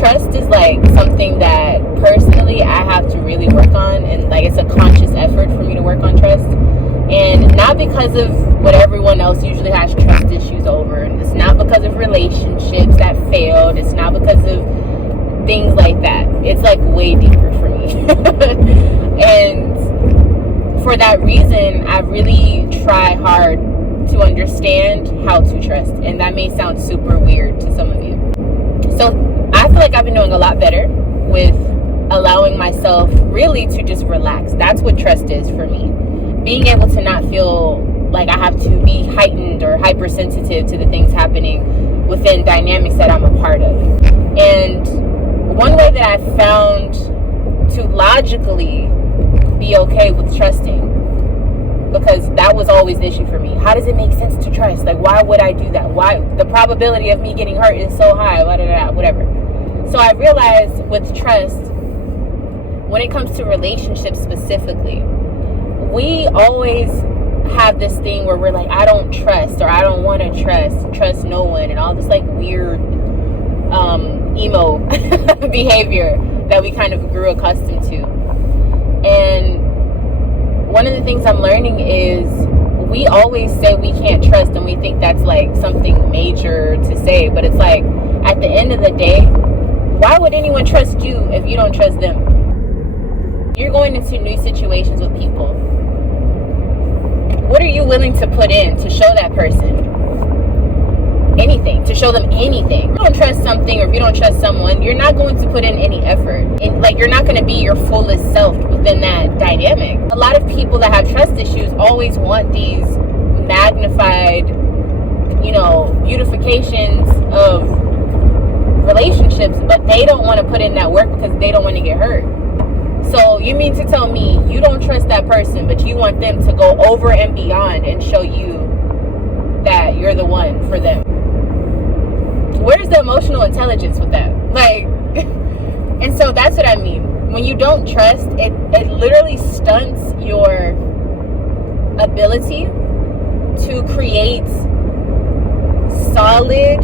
trust is like something that personally I have to really work on, and like it's a conscious effort for me to work on trust. And not because of what everyone else usually has trust issues over, and it's not because of relationships that failed, it's not because of things like that. It's like way deeper for me. And for that reason, I really try hard to understand how to trust, and that may sound super weird to some of you. So I feel like I've been doing a lot better with allowing myself really to just relax. That's what trust is for me. Being able to not feel like I have to be heightened or hypersensitive to the things happening within dynamics that I'm a part of. And one way that I found to logically be okay with trusting, because that was always the issue for me. How does it make sense to trust? Like, why would I do that? Why? The probability of me getting hurt is so high, blah, blah, blah, whatever. So I realized with trust, when it comes to relationships specifically, we always have this thing where we're like, I don't trust, or I don't want to trust no one, and all this like weird emo behavior that we kind of grew accustomed to. And one of the things I'm learning is we always say we can't trust, and we think that's like something major to say, but it's like at the end of the day, why would anyone trust you if you don't trust them? You're going into new situations with people. What are you willing to put in to show that person anything, to show them anything? If you don't trust something, or if you don't trust someone, you're not going to put in any effort. And like, you're not going to be your fullest self within that dynamic. A lot of people that have trust issues always want these magnified, beautifications of relationships, but they don't want to put in that work because they don't want to get hurt. So you mean to tell me you don't trust that person, but you want them to go over and beyond and show you that you're the one for them? Where's the emotional intelligence with that? Like, and so that's what I mean. When you don't trust, it literally stunts your ability to create solid,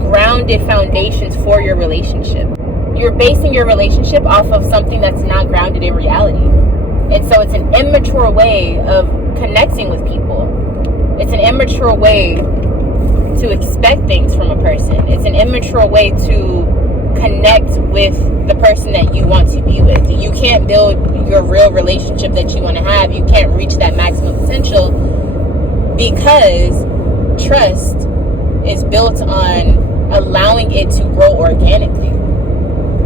grounded foundations for your relationship. You're basing your relationship off of something that's not grounded in reality. And so it's an immature way of connecting with people. It's an immature way to expect things from a person. It's an immature way to connect with the person that you want to be with. You can't build your real relationship that you want to have. You can't reach that maximum potential, because trust is built on allowing it to grow organically.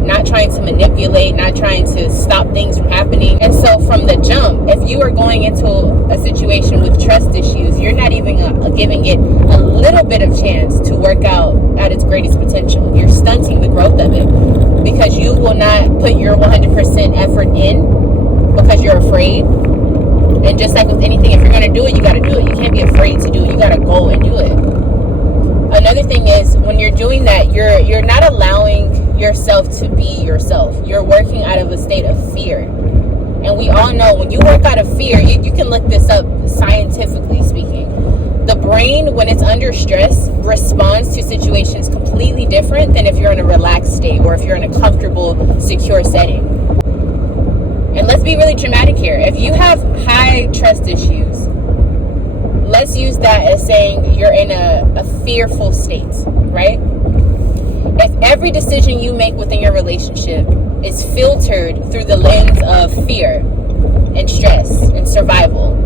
Not trying to manipulate, not trying to stop things from happening. And so from the jump, if you are going into a situation with trust issues, you're not even giving it a little bit of chance to work out at its greatest potential. You're stunting the growth of it, because you will not put your 100% effort in because you're afraid. And just like with anything, if you're going to do it, you got to do it. You can't be afraid to do it. You got to go and do it. Another thing is, when you're doing that, you're not allowing yourself to be yourself. You're working out of a state of fear. And we all know when you work out of fear, you can look this up scientifically speaking. The brain, when it's under stress, responds to situations completely different than if you're in a relaxed state, or if you're in a comfortable, secure setting. And let's be really dramatic here. If you have high trust issues, let's use that as saying you're in a fearful state, right? If every decision you make within your relationship is filtered through the lens of fear and stress and survival,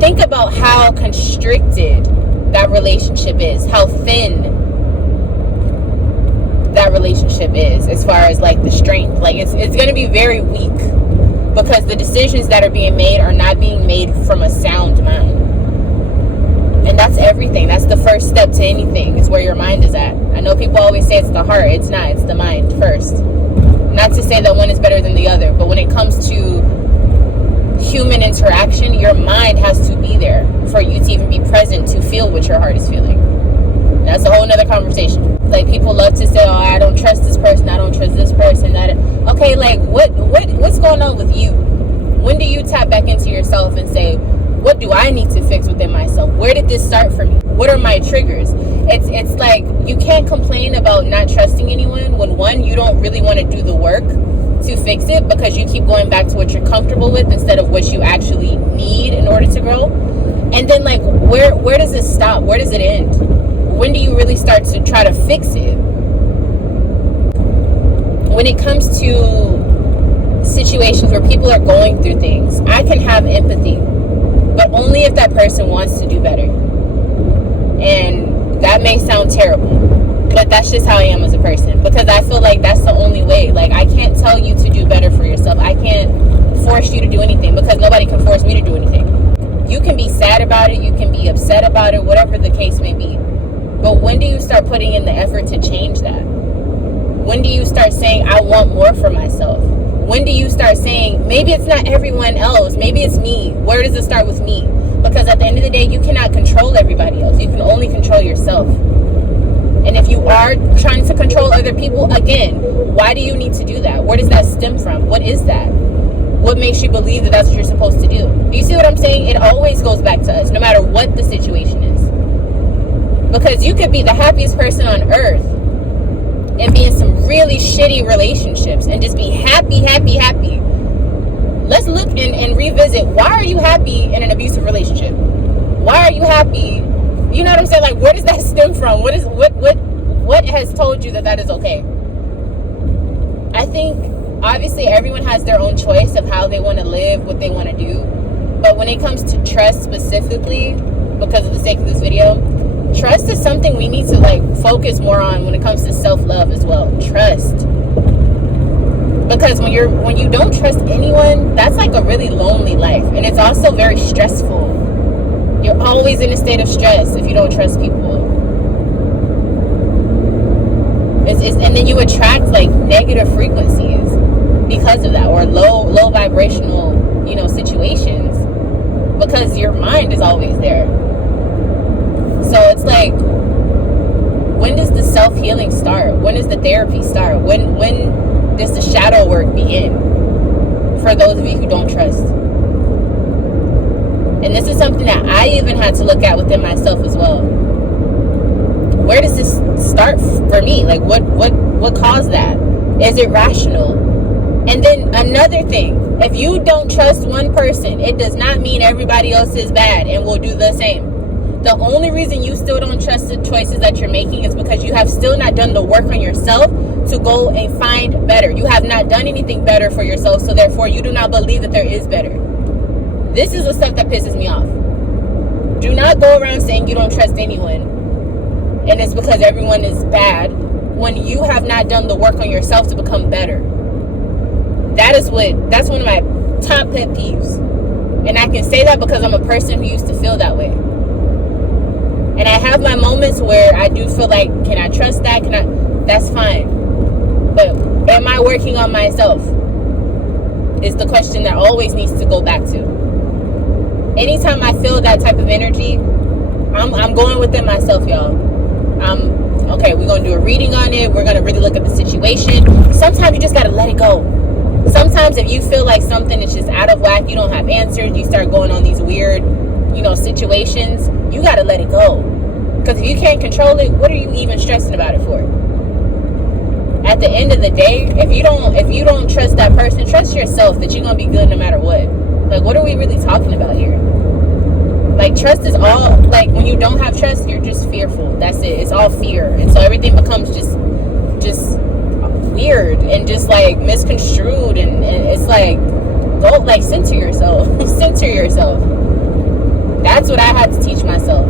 think about how constricted that relationship is, how thin that relationship is as far as like the strength. Like it's going to be very weak, because the decisions that are being made are not being made from a sound mind. And that's everything. That's the first step to anything, is where your mind is at. I know people always say it's the heart. It's not. It's the mind first. Not to say that one is better than the other, but when it comes to human interaction, your mind has to be there for you to even be present to feel what your heart is feeling. That's a whole nother conversation. Like, people love to say, oh, I don't trust this person, I don't trust this person. Okay, like, what's going on with you? When do you tap back into yourself and say, What do I need to fix within myself? Where did this start for me? What are my triggers? It's like you can't complain about not trusting anyone when, one, you don't really want to do the work to fix it because you keep going back to what you're comfortable with instead of what you actually need in order to grow. And then, like, where does it stop? Where does it end? When do you really start to try to fix it? When it comes to situations where people are going through things, I can have empathy, but only if that person wants to do better. And that may sound terrible, but that's just how I am as a person, because I feel like that's the only way. Like, I can't tell you to do better for yourself. I can't force you to do anything, because nobody can force me to do anything. You can be sad about it, you can be upset about it, whatever the case may be. But when do you start putting in the effort to change that? When do you start saying, I want more for myself? When do you start saying, maybe it's not everyone else, maybe it's me? Where does it start with me? Because at the end of the day, you cannot control everybody else. You can only control yourself. And if you are trying to control other people, again, why do you need to do that? Where does that stem from? What is that? What makes you believe that that's what you're supposed to do? Do you see what I'm saying? It always goes back to us, no matter what the situation is. Because you could be the happiest person on earth and be in some really shitty relationships and just be happy. Let's look and revisit, why are you happy in an abusive relationship? Why are you happy? You know what I'm saying? Like, where does that stem from? What has told you that that is okay? I think obviously everyone has their own choice of how they want to live, what they want to do. But when it comes to trust specifically, because of the sake of this video, trust is something we need to like focus more on when it comes to self-love as well. Trust. Because when you don't trust anyone, that's like a really lonely life. And it's also very stressful. You're always in a state of stress if you don't trust people. And then you attract like negative frequencies because of that, or low vibrational, situations, because your mind is always there. So it's like, when does the self-healing start? When does the therapy start? When does the shadow work begin? For those of you who don't trust. And this is something that I even had to look at within myself as well. Where does this start for me? Like, what caused that? Is it rational? And then another thing, if you don't trust one person, it does not mean everybody else is bad and will do the same. The only reason you still don't trust the choices that you're making is because you have still not done the work on yourself to go and find better. You have not done anything better for yourself, so therefore you do not believe that there is better. This is the stuff that pisses me off. Do not go around saying you don't trust anyone, and it's because everyone is bad, when you have not done the work on yourself to become better. That's one of my top pet peeves. And I can say that because I'm a person who used to feel that way. And I have my moments where I do feel like, can I trust that? That's fine. But am I working on myself? Is the question that always needs to go back to. Anytime I feel that type of energy, I'm going within myself, y'all. Okay, we're going to do a reading on it. We're going to really look at the situation. Sometimes you just got to let it go. Sometimes if you feel like something is just out of whack, you don't have answers, you start going on these weird, situations, you got to let it go. Because if you can't control it, what are you even stressing about it for? At the end of the day, if you don't trust that person, trust yourself that you're going to be good no matter what. Like, what are we really talking about here? Like, trust is all, like, when you don't have trust, you're just fearful. That's it. It's all fear. And so everything becomes just weird and just, like, misconstrued. And it's like, go, like, center yourself. Center yourself. That's what I had to teach myself.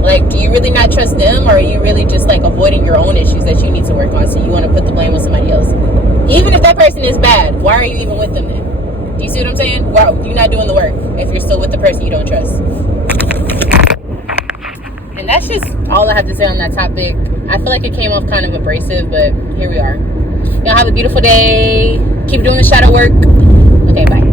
Like, do you really not trust them, or are you really just, like, avoiding your own issues that you need to work on, so you want to put the blame on somebody else? Even if that person is bad, why are you even with them then? Do you see what I'm saying? Why you're not doing the work if you're still with the person you don't trust? And that's just all I have to say on that topic. I feel like it came off kind of abrasive, but here we are. Y'all have a beautiful day. Keep doing the shadow work. Okay, bye.